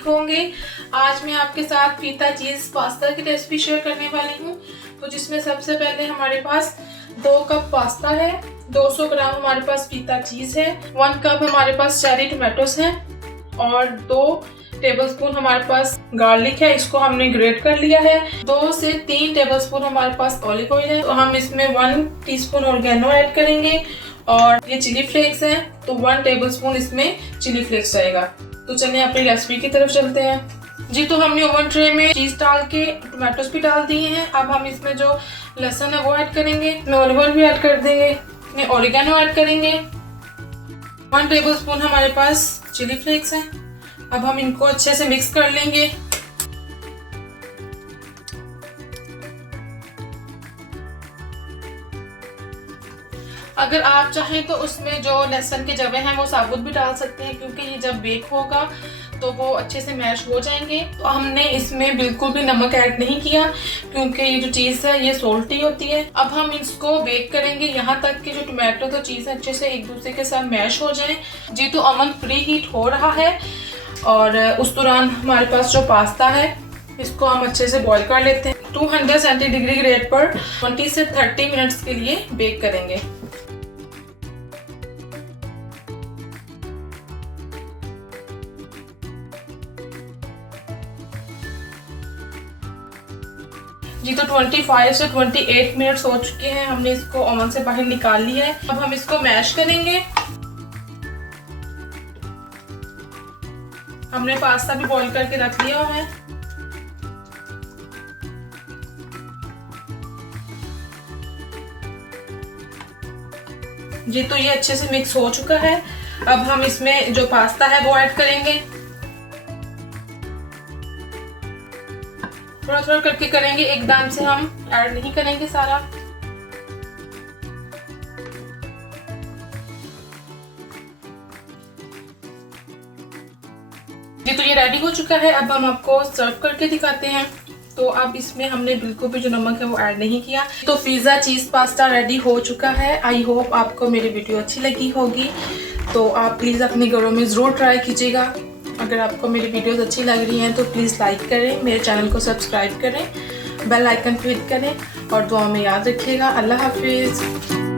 ठीक होंगे। आज मैं आपके साथ फीता चीज़ पास्ता की रेसिपी शेयर करने वाली हूँ। तो जिसमें सबसे पहले हमारे पास 2 कप पास्ता है, 200 ग्राम हमारे पास फीता चीज़ है, 1 कप हमारे पास चेरी टोमेटोस हैं और 2 टेबलस्पून हमारे पास गार्लिक है, इसको हमने ग्रेट कर लिया है। 2 से 3 टेबलस्पून हमारे पास ऑलिव ऑयल है। तो हम इसमें 1 टीस्पून ऑरिगेनो ऐड करेंगे और ये चिली फ्लेक्स है तो 1 टेबलस्पून इसमें चिली फ्लेक्स जाएगा। तो चलिए अपनी रेसिपी की तरफ चलते हैं जी। तो हमने ओवन ट्रे में चीज डाल के टोमेटोस भी डाल दिए हैं। अब हम इसमें जो लहसुन है वो ऐड करेंगे, ऑलिव ऑयल भी ऐड कर देंगे, ऑरिगेनो ऐड करेंगे, 1 टेबलस्पून हमारे पास चिली फ्लेक्स है। अब हम इनको अच्छे से मिक्स कर लेंगे। अगर आप चाहें तो उसमें जो लहसुन के जवे हैं वो साबुत भी डाल सकते हैं, क्योंकि ये जब बेक होगा तो वो अच्छे से मैश हो जाएंगे। तो हमने इसमें बिल्कुल भी नमक ऐड नहीं किया, क्योंकि ये जो चीज़ है ये सोल्टी होती है। अब हम इसको बेक करेंगे यहाँ तक कि जो टोमेटो तो चीज़ अच्छे से एक दूसरे के साथ मैश हो जाए जी। तो ओवन प्री हीट हो रहा है और उस दौरान हमारे पास जो पास्ता है इसको हम अच्छे से बॉईल कर लेते हैं। 200 सेंटीग्रेड ग्रेड पर 20 से 30 मिनट्स के लिए बेक करेंगे जी। तो 25 से 28 मिनट्स हो चुके हैं, हमने इसको ओवन से बाहर निकाल लिया है। अब हम इसको मैश करेंगे। हमने पास्ता भी बॉईल करके रख लिया हुआ है। जी तो ये अच्छे से मिक्स हो चुका है। अब हम इसमें जो पास्ता है वो ऐड करेंगे, थोड़ा थोड़ा करके करेंगे, एकदम से हम ऐड नहीं करेंगे सारा। जी तो ये रेडी हो चुका है। अब हम आपको सर्व करके दिखाते हैं। तो अब इसमें हमने बिल्कुल भी जो नमक है वो ऐड नहीं किया। तो पिज़्ज़ा चीज़ पास्ता रेडी हो चुका है। आई होप आपको मेरी वीडियो अच्छी लगी होगी। तो आप प्लीज़ अपने घरों में ज़रूर ट्राई कीजिएगा। अगर आपको मेरी वीडियोस अच्छी लग रही हैं तो प्लीज़ लाइक करें, मेरे चैनल को सब्सक्राइब करें, बेल आइकन क्लिक करें और दुआ में याद रखिएगा। अल्लाह हाफिज़।